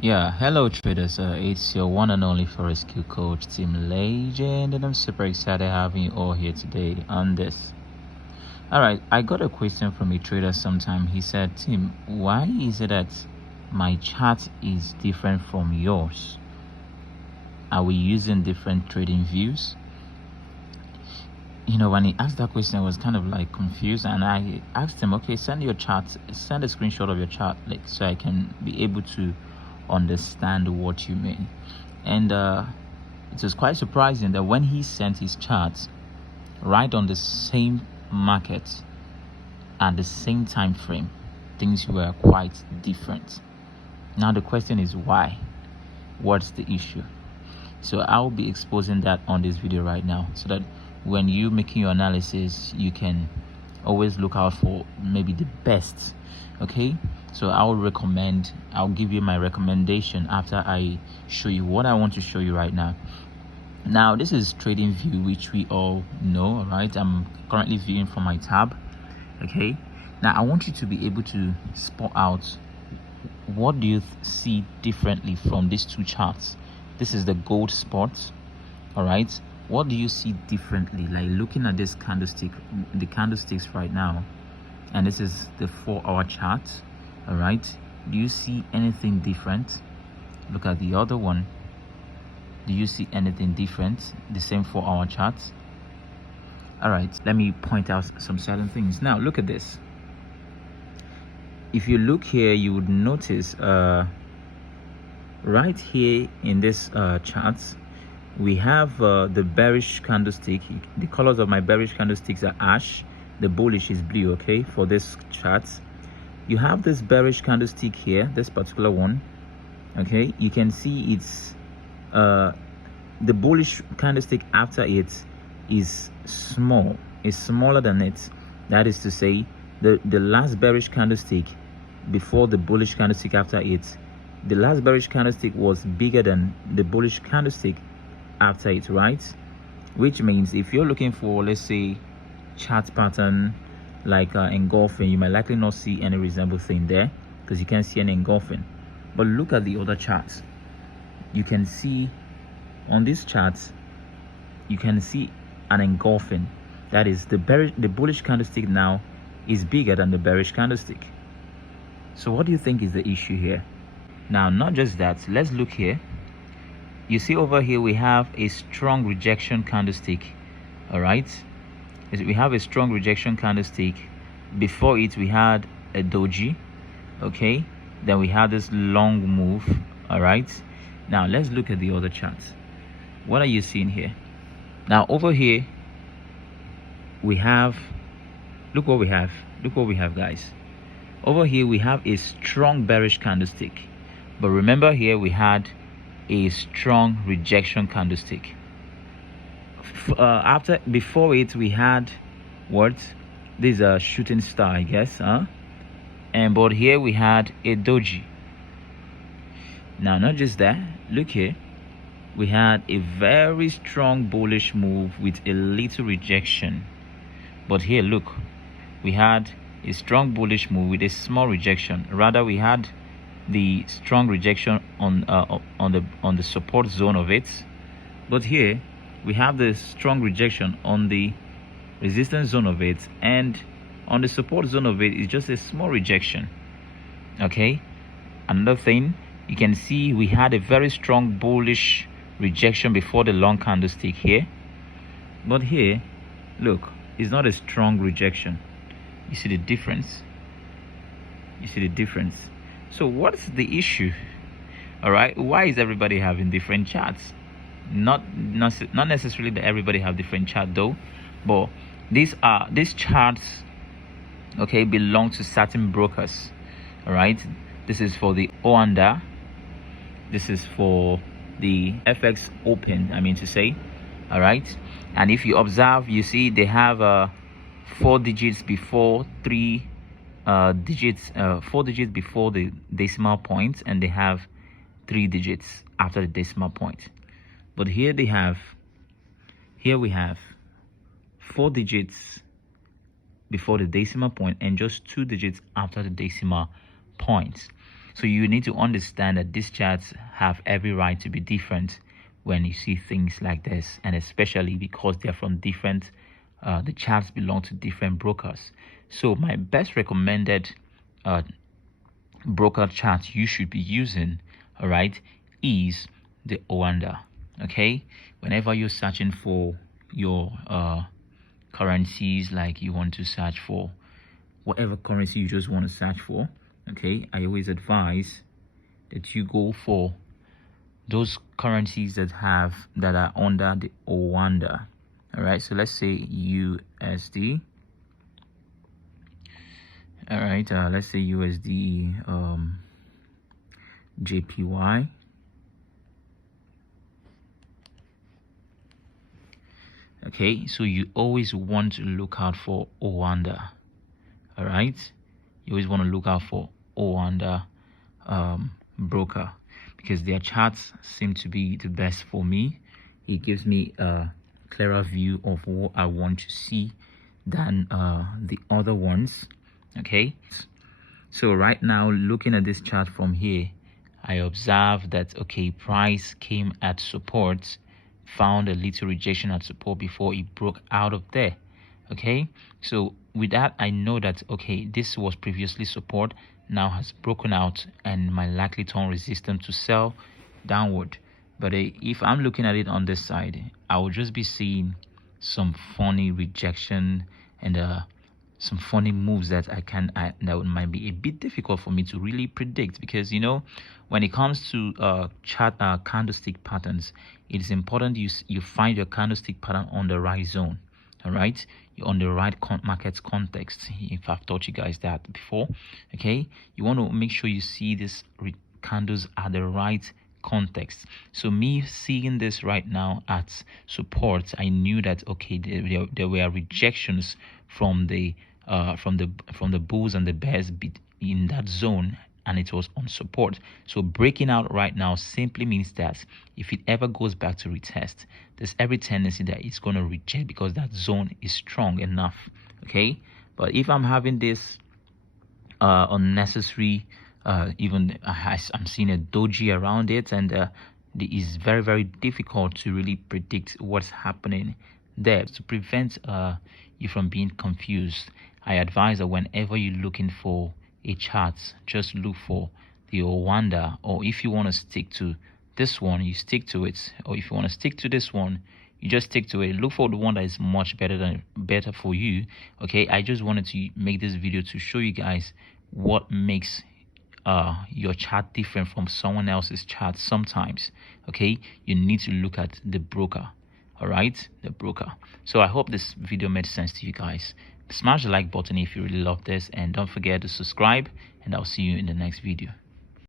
Yeah, hello traders. It's your one and only Forex coach, Team Legend, and I'm super excited having you all here today on this. All right, I got a question from a trader sometime. He said, Tim, why is it that my chart is different from yours? Are we using different trading views? When he asked that question, I was kind of like confused, and I asked him, okay, send your chart, send a screenshot of your chart, like so I can be able to understand what you mean. And it was quite surprising that when he sent his charts right on the same market at the same time frame, things were quite different. Now the question is why? What's the issue? So I'll be exposing that on this video right now, so that when you making your analysis, you can always look out for maybe the best. Okay, so I'll give you my recommendation after I show you what I want to show you right now. Now this is TradingView, which we all know. All right, I'm currently viewing from my tab. Okay, now I want you to be able to spot out what do you see differently from these two charts. This is the gold spot. All right, what do you see differently? Like looking at this candlestick, the candlesticks right now, and this is the 4-hour chart. All right, do you see anything different? Look at the other one. Do you see anything different? The same 4-hour chart. All right, let me point out some certain things. Now look at this. If you look here, you would notice right here in this chart, we have the bearish candlestick. The colors of my bearish candlesticks are ash, the bullish is blue. Okay, for this chart, you have this bearish candlestick here, this particular one. Okay, you can see it's the bullish candlestick after it is small, is smaller than it. That is to say, the last bearish candlestick before the bullish candlestick after it, the last bearish candlestick was bigger than the bullish candlestick after it, right? Which means if you're looking for, let's say, chart pattern like engulfing, you might likely not see any resemblance thing there, because you can't see any engulfing. But look at the other charts. You can see on these charts, you can see an engulfing. That is, the bullish candlestick now is bigger than the bearish candlestick. So what do you think is the issue here? Now, not just that, let's look here. You see over here we have a strong rejection candlestick. All right, we have a strong rejection candlestick. Before it we had a doji. Okay, then we had this long move. All right, now let's look at the other charts. What are you seeing here? Now over here we have, look what we have, guys. Over here we have a strong bearish candlestick, but remember here we had a strong rejection candlestick. Before it we had what? This is a shooting star, I guess, but here we had a doji. Now not just that, look here, we had a very strong bullish move with a little rejection. But here, look, we had a strong bullish move with a small rejection. Rather, we had the strong rejection on the support zone of it. But here, we have the strong rejection on the resistance zone of it, and on the support zone of it is just a small rejection. Okay, another thing, you can see we had a very strong bullish rejection before the long candlestick here, but here, look, it's not a strong rejection. You see the difference? So what's the issue? All right, why is everybody having different charts? Not necessarily that everybody have different chart though, but these charts, okay, belong to certain brokers. All right, this is for the Oanda, this is for the FX Open, I mean to say. All right, and if you observe, you see they have 4 digits before 3 digits, 4 digits before the decimal point, and they have 3 digits after the decimal point. But here we have 4 digits before the decimal point and just 2 digits after the decimal point. So you need to understand that these charts have every right to be different when you see things like this, and especially because they're from different the charts belong to different brokers. So my best recommended broker chart you should be using, all right, is the Oanda. Okay, whenever you're searching for your currencies, like you want to search for whatever currency you just want to search for, okay, I always advise that you go for those currencies that are under the Oanda. All right, so let's say USD. All right, let's say USD JPY. Okay, so you always want to look out for Oanda. All right, you always want to look out for Oanda broker, because their charts seem to be the best for me. It gives me a clearer view of what I want to see than the other ones. Okay, so right now, looking at this chart from here, I observe that okay, price came at support, found a little rejection at support before it broke out of there. Okay, so with that, I know that okay, this was previously support, now has broken out and might likely turn resistance to sell downward. But if I'm looking at it on this side, I will just be seeing some funny rejection and some funny moves that that might be a bit difficult for me to really predict, because you know, when it comes to chart candlestick patterns, it is important you find your candlestick pattern on the right zone. All right, you're on the right market context. If I've taught you guys that before, okay, you want to make sure you see these candles at the right context. So me seeing this right now at support, I knew that okay, there were rejections from the bulls and the bears in that zone, and it was on support. So breaking out right now simply means that if it ever goes back to retest, there's every tendency that it's going to reject because that zone is strong enough. Okay, but if I'm having this unnecessary even I'm seeing a doji around it, and it is very, very difficult to really predict what's happening there. To prevent you from being confused, I advise that whenever you're looking for a chart, just look for the Oanda, or if you want to stick to this one, you stick to it, or if you want to stick to this one, you just stick to it. Look for the one that is much better for you. Okay, I just wanted to make this video to show you guys what makes your chart different from someone else's chart. Sometimes, okay, you need to look at the broker. All right, the broker. So I hope this video made sense to you guys. Smash the like button if you really love this, and don't forget to subscribe, and I'll see you in the next video.